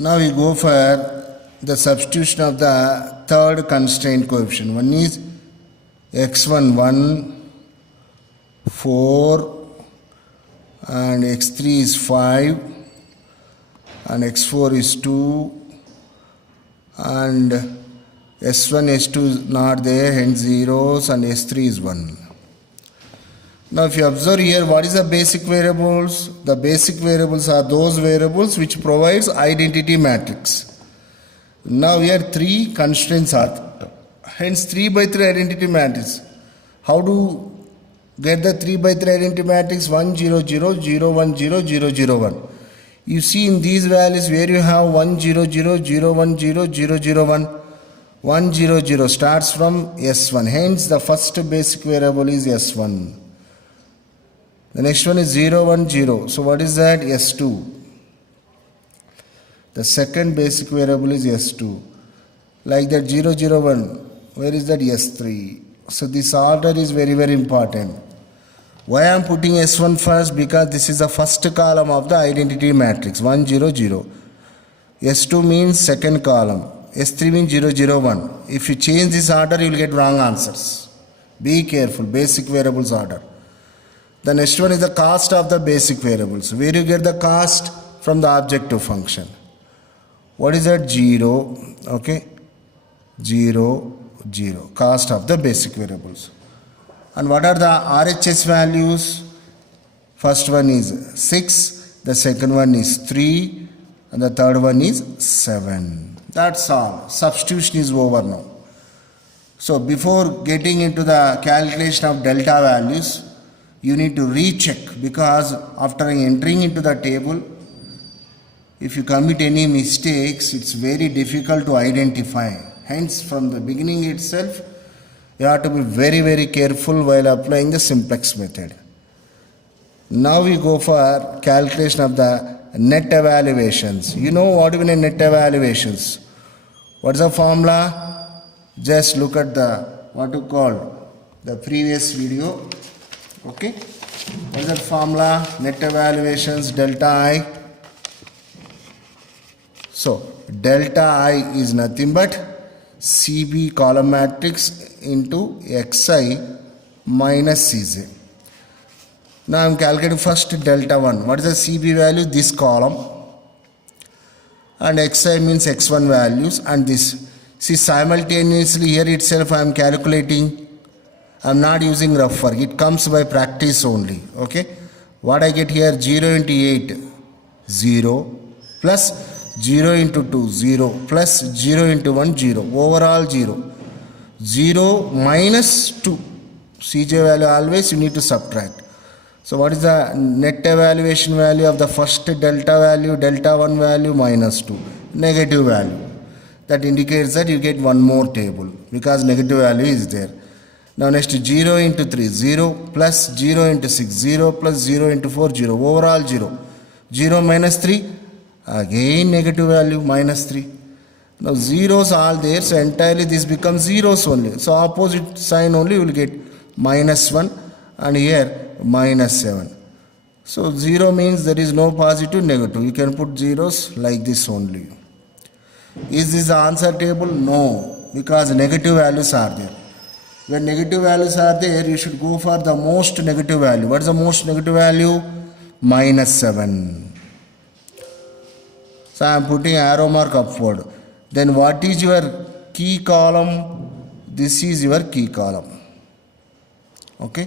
Now we go for the substitution of the third constraint coefficient. One is x1 1, 4 and x3 is 5 and x4 is 2 and s1 s2 is not there, hence zeros, and s3 is 1. Now if you observe here, what is the basic variables? The basic variables are those variables which provides identity matrix. Now here three constraints are, hence 3 by 3 identity matrix. How to get the 3 by 3 identity matrix? 1 0 0 0 1 0 0 0 1. You see in these values where you have 1 0 0 0 1 0 0 0 1, 1 0 0 starts from s1, hence the first basic variable is s1. The next one is 0 1 0, so what is that? s2. The second basic variable is s2. Like that 0 0 1, where is that? s3. So this order is very very important. Why I am putting s1 first? Because this is the first column of the identity matrix, 1 0 0. s2 means second column, s3 means 0 0 1. If you change this order, you will get wrong answers. Be careful, basic variables order. The next one is the cost of the basic variables. Where you get the cost? From the objective function. What is that? 0, okay, 0 0, cost of the basic variables. And what are the RHS values? First one is 6, the second one is 3, and the third one is 7. That's all. Substitution is over now. So before getting into the calculation of delta values, you need to recheck, because after entering into the table, if you commit any mistakes, it's very difficult to identify. Hence, from the beginning itself, you have to be very very careful while applying the simplex method. Now we go for calculation of the net evaluations. You know what is net evaluations? What is the formula? Just look at the what you call the previous video. Okay, what is that formula? Net evaluations delta I. So delta I is nothing but CB column matrix into XI minus CJ. Now I am calculating first delta 1. What is the CB value? This column. And XI means X1 values, and this. See, simultaneously here itself I am calculating. I am not using rough work. It comes by practice only. Okay. What I get here? 0 into 8, 0, plus 0 into 2, 0, plus 0 into 1, 0. Overall 0. 0 minus 2. CJ value always you need to subtract. So what is the net evaluation value of the first delta value? Delta 1 value minus 2. Negative value. That indicates that you get one more table because negative value is there. Now next 0 into 3, 0, plus 0 into 6, 0, plus 0 into 4, 0. Overall 0. 0 minus 3, again negative value, minus 3. Now zeros all there, so entirely this becomes zeros only. So opposite sign only you will get minus 1, and here minus 7. So 0 means there is no positive, negative. You can put zeros like this only. Is this the answer table? No, because negative values are there. When negative values are there, you should go for the most negative value. What is the most negative value? Minus 7. So I am putting arrow mark upward. Then what is your key column? This is your key column. Okay.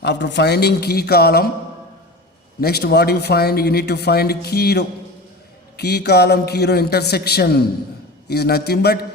After finding key column, next what you find? You need to find key row. Key column, key row intersection is nothing but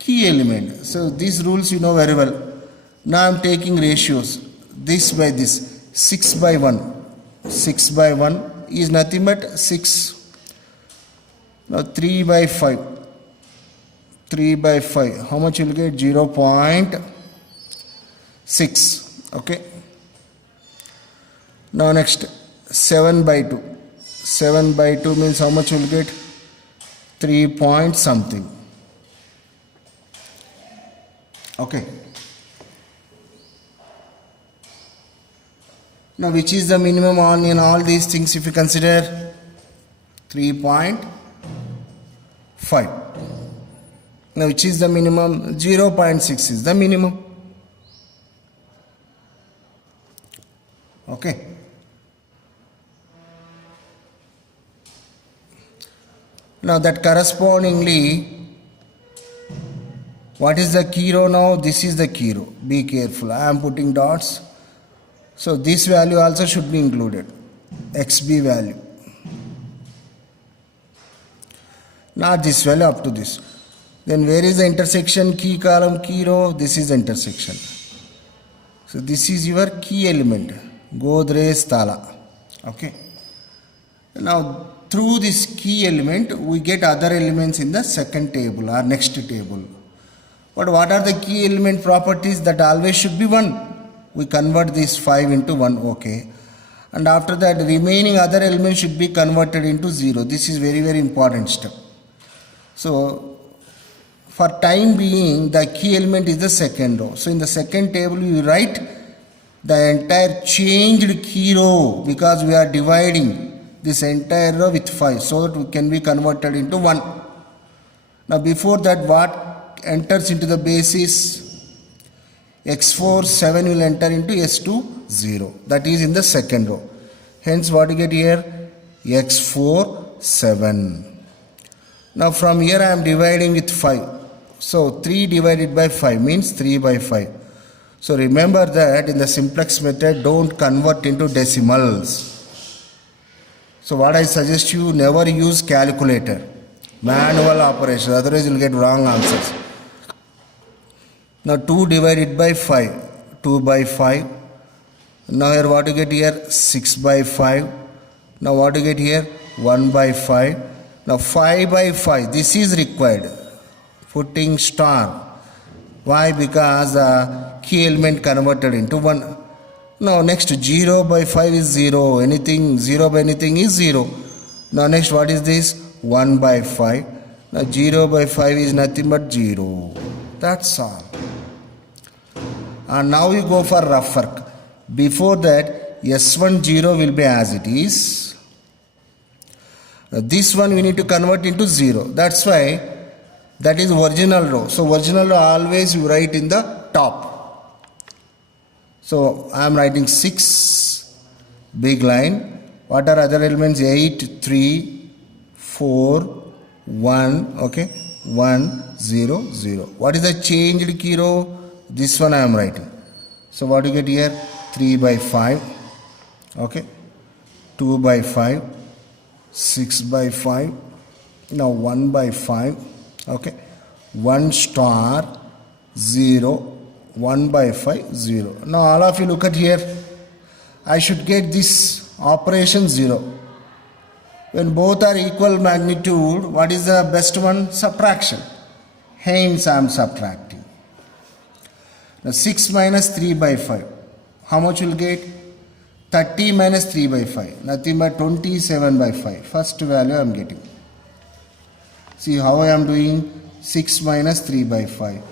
key element. So these rules you know very well. Now I am taking ratios. This by this. 6 by 1. 6 by 1 is nothing but 6. Now 3 by 5. 3 by 5. How much you will get? 0.6. Okay. Now next 7 by 2. 7 by 2 means how much you will get? 3 point something. Okay. Now which is the minimum on in all these things if you consider? 3.5. 5. Now which is the minimum? 0.6 is the minimum. Okay. Now that correspondingly, what is the key row now? This is the key row. Be careful. I am putting dots. So this value also should be included. XB value. Not this value up to this. Then where is the intersection? Key column, key row. This is the intersection. So this is your key element. Godrej Tala. Okay. Now through this key element we get other elements in the second table or next table. But what are the key element properties? That always should be 1. We convert this 5 into 1. Okay. And after that remaining other elements should be converted into 0. This is very, very important step. So for time being the key element is the second row. So in the second table you write the entire changed key row because we are dividing this entire row with 5 so that it can be converted into 1. Now before that what enters into the base is x4, 7 will enter into s2, 0. That is in the second row. Hence what you get here? x4, 7. Now from here I am dividing with 5. So 3 divided by 5 means 3 by 5. So remember that in the simplex method don't convert into decimals. So what I suggest you, never use calculator, manual operation, otherwise you will get wrong answers. Now 2 divided by 5, 2 by 5. Now here what you get here? 6 by 5. Now what you get here? 1 by 5. Now 5 by 5, this is required. Putting star. Why? Because the key element converted into 1. Now next 0 by 5 is 0. Anything 0 by anything is 0. Now next what is this? 1 by 5. Now 0 by 5 is nothing but 0. That's all. And now you go for rough work. Before that S1 0 will be as it is. Now this one we need to convert into 0. That's why that is original row. So original row always you write in the top. So I am writing 6 big line. What are other elements? 8, 3, 4, 1. Okay. 1, 0, 0. What is the changed key row? This one I am writing. So what do you get here? 3 by 5. Okay. 2 by 5. 6 by 5. Now 1 by 5. Okay. 1 star 0. 1 by 5, 0. Now all of you look at here. I should get this operation 0. When both are equal magnitude, what is the best one? Subtraction. Hence I am subtracting. Now 6 minus 3 by 5. How much will get? 30 minus 3 by 5. Nothing but 27 by 5. First value I am getting. See how I am doing? 6 minus 3 by 5.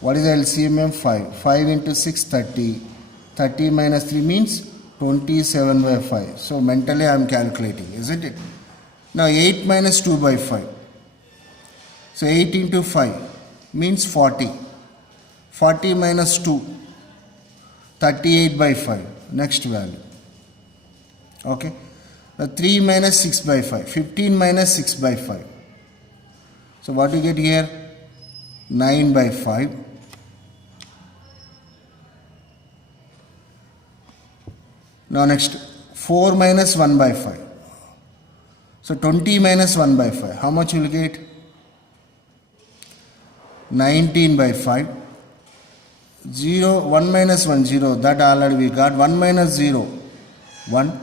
What is the LCM? 5. 5 into 6, 30. 30 minus 3 means 27 by 5. So mentally I am calculating, isn't it? Now 8 minus 2 by 5. So 8 into 5 means 40. 40 minus 2. 38 by 5. Next value. Okay. Now 3 minus 6 by 5. 15 minus 6 by 5. So what do you get here? 9 by 5. Now next 4 minus 1 by 5. So 20 minus 1 by 5. How much you will get? 19 by 5. 0, 1 minus 1, 0. That already we got. 1 minus 0, 1.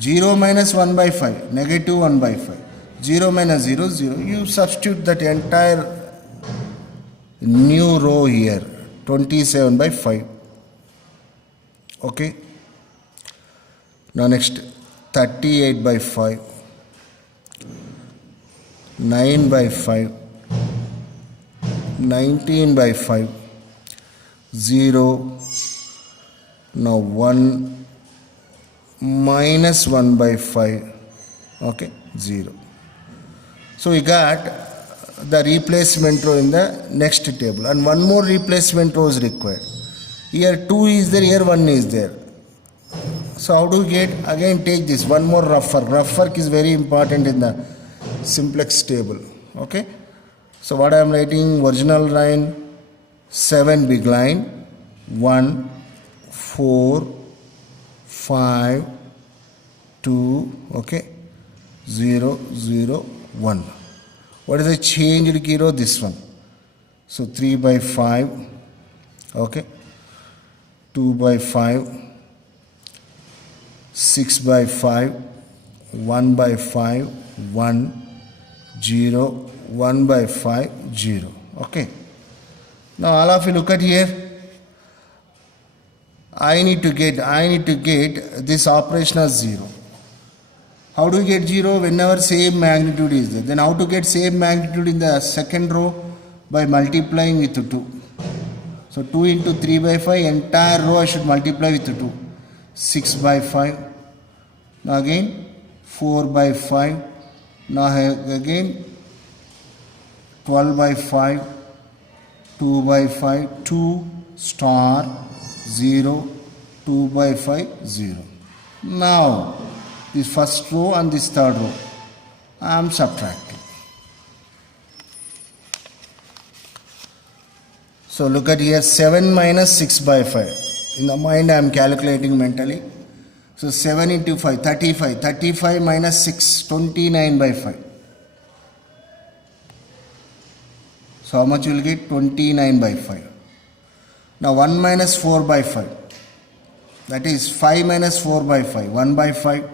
0 minus 1 by 5. Negative 1 by 5. 0 minus 0, 0. You substitute that entire new row here. 27 by 5. Okay. Now next 38 by 5. 9 by 5. 19 by 5. 0. Now 1 minus 1 by 5. Okay. 0. So we got the replacement row in the next table, and one more replacement row is required. Here 2 is there, here 1 is there. So how do you get? Again take this, one more rough work. Rough work is very important in the simplex table. Okay. So what I am writing, original line 7 big line, 1, 4, 5, 2, okay, 0, 0, 1. What is the changed key row? This one. So 3 by 5, okay, 2 by 5, 6 by 5, 1 by 5, 1, 0, 1 by 5, 0. Okay. Now all of you look at here. I need to get this operation as 0. How do you get 0? Whenever same magnitude is there. Then how to get same magnitude in the second row? By multiplying with 2. So 2 into 3 by 5, entire row I should multiply with 2. 6 by 5. Now again 4 by 5. Now again 12 by 5. 2 by 5. 2 star 0. 2 by 5, 0. Now this first row and this third row I am subtracting. So look at here, 7 minus 6 by 5. In the mind I am calculating mentally. So 7 into 5, 35. 35 minus 6, 29 by 5. So how much you will get? 29 by 5. Now 1 minus 4 by 5. That is 5 minus 4 by 5. 1 by 5.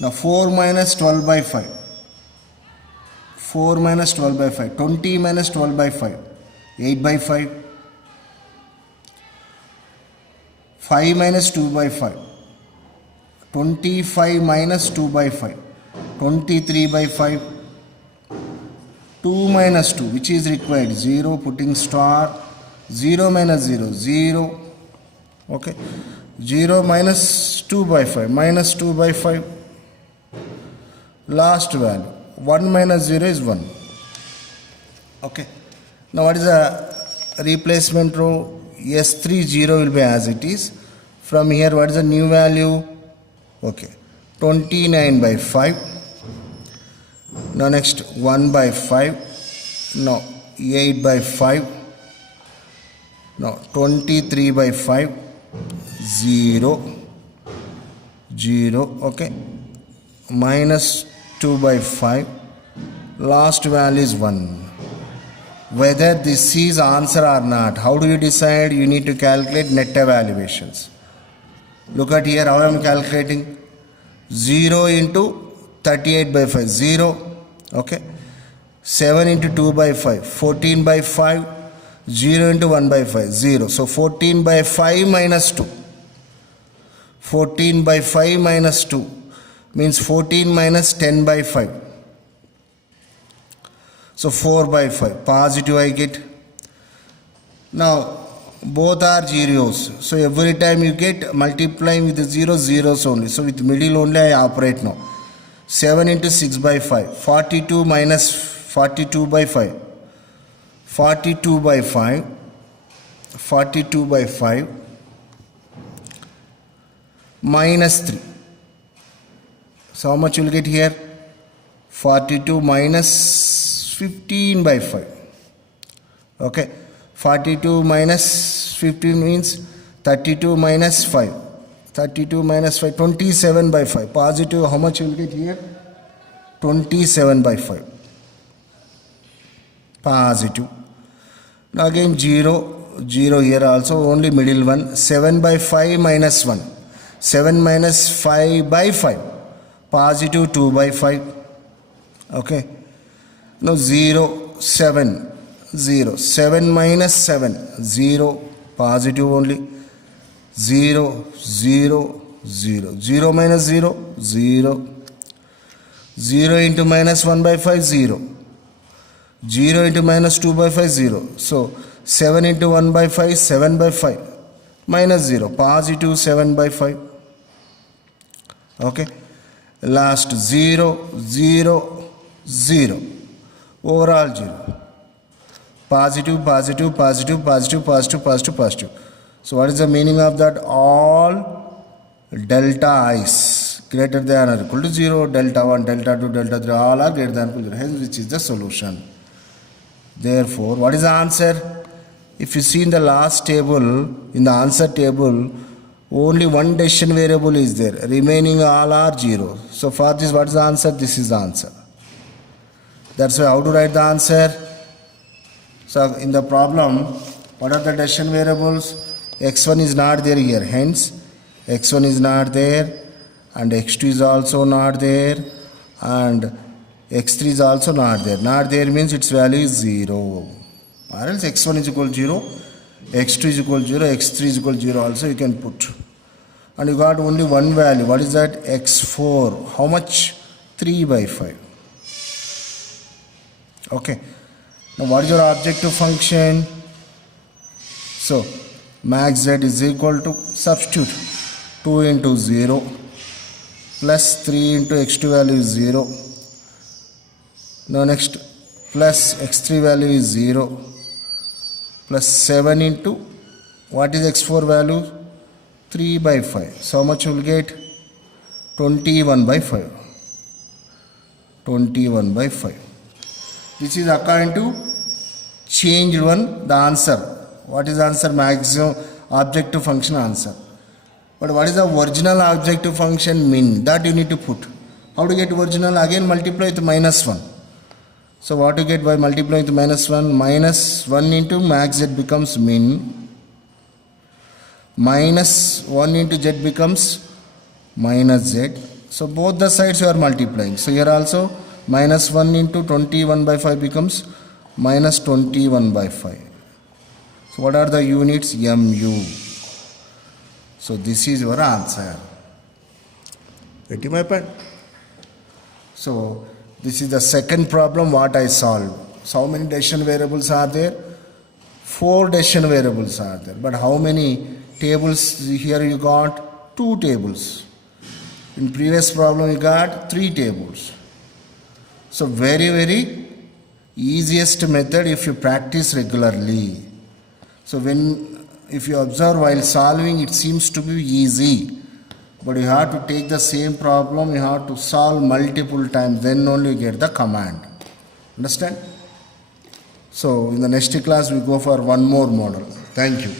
Now 4 minus 12 by 5. 4 minus 12 by 5. 20 minus 12 by 5. 8 by 5. 5 minus 2 by 5. 25 minus 2 by 5. 23 by 5. 2 minus 2, which is required? 0, putting star. 0 minus 0, 0. Okay. 0 minus 2 by 5. Minus 2 by 5. Last value. 1 minus 0 is 1. Okay. Now what is the replacement row? S3 0 will be as it is. From here what is the new value? Okay. 29 by 5. Now next 1 by 5. Now 8 by 5. Now 23 by 5. 0. 0. Okay. Minus 2 by 5. Last value is 1. Whether this is answer or not, how do you decide? You need to calculate net evaluations. Look at here how I am calculating. 0 into 38 by 5, 0. Okay. 7 into 2 by 5, 14 by 5. 0 into 1 by 5, 0. So 14 by 5 minus 2. 14 by 5 minus 2 means 14 minus 10 by 5. So 4 by 5. Positive I get. Now both are zeros. So every time you get multiplying with the zeros only. So with middle only I operate now. 7 into 6 by 5. 42 minus 42 by 5. 42 by 5. 42 by 5. Minus 3. So how much you will get here? 42 minus 15 by 5. Okay. 42 minus 15 means 32 minus 5. 32 minus 5, 27 by 5. Positive, how much you will get here? 27 by 5. Positive. Now again 0, 0 here also, only middle one. 7 by 5 minus 1. 7 minus 5 by 5. Positive 2 by 5. Okay. Now 0, 7. 0. 7 minus 7. 0. Positive only. 0, 0, 0. 0 minus 0. 0. 0 into minus 1 by 5. 0. 0 into minus 2 by 5. 0. So 7 into 1 by 5. 7 by 5. Minus 0. Positive 7 by 5. Okay. Last 0, 0, 0. Overall 0. Positive, positive, positive, positive, positive, positive, positive. So what is the meaning of that? All delta i's greater than or equal to 0, delta 1, delta 2, delta 3, all are greater than or equal to 0, hence which is the solution. Therefore, what is the answer? If you see in the last table, in the answer table, only one decision variable is there, remaining all are 0. So for this, what is the answer? This is the answer. That's why how to write the answer? So in the problem, what are the decision variables? X1 is not there here, hence X1 is not there, and X2 is also not there, and X3 is also not there. Not there means its value is 0. Or else X1 is equal to 0, X2 is equal to 0, X3 is equal to 0 also you can put. And you got only one value. What is that? X4. How much? 3 by 5. Okay. Now what is your objective function? So max z is equal to, substitute 2 into 0 plus 3 into x2 value is 0. Now next plus x3 value is 0 plus 7 into what is x4 value? 3 by 5. So how much you will get? 21 by 5. 21 by 5. This is according to changed one, the answer. What is the answer? Maximum objective function answer. But what is the original objective function? Min. That you need to put. How to get original? Again multiply with minus 1. So what you get by multiplying with minus 1? Minus 1 into max z becomes min. Minus 1 into z becomes minus z. So both the sides you are multiplying. So here also minus 1 into 21 by 5 becomes minus 21 by 5. So what are the units? mu. So this is your answer. Getting my point? So this is the second problem what I solved. So how many decision variables are there? 4 decision variables are there. But how many tables? Here you got 2 tables. In previous problem you got 3 tables. So very easiest method if you practice regularly. So if you observe while solving, it seems to be easy. But you have to take the same problem, you have to solve multiple times, then only you get the command. Understand? So in the next class we go for one more model. Thank you.